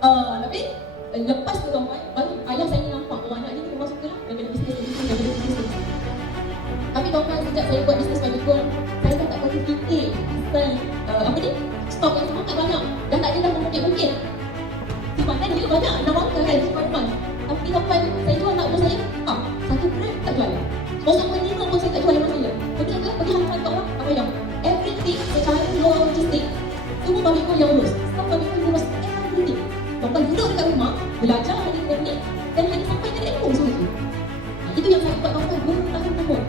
Tapi lepas tu tuan-tuan, baru ayah saya ni nampak anak ni memang suka lah daripada bisnes. Tapi tuan-tuan, sejak saya buat bisnes medical, saya dah tak berhenti fikir pasal stok yang sangat banyak. Dah tak ada dah mungkin-mungkin. Simpanan dia banyak, 6 angka kan simpanan. Tapi tuan-tuan, saya jual tak rumah saya, satu gram tak jual. Kosong menima pun saya tak jual rumah saya. Betul ke? Pergi hantar kat orang, tak payah. Everything saya cari luar logistik, semua bagi kau yang urus. Semua bagi kau urus everything. Tuan-tuan duduk dekat rumah, belajar hari ni dan hari sampai ke ilmu semua tu. Itu yang saya buat tuan-tuan 2 tahun penuh.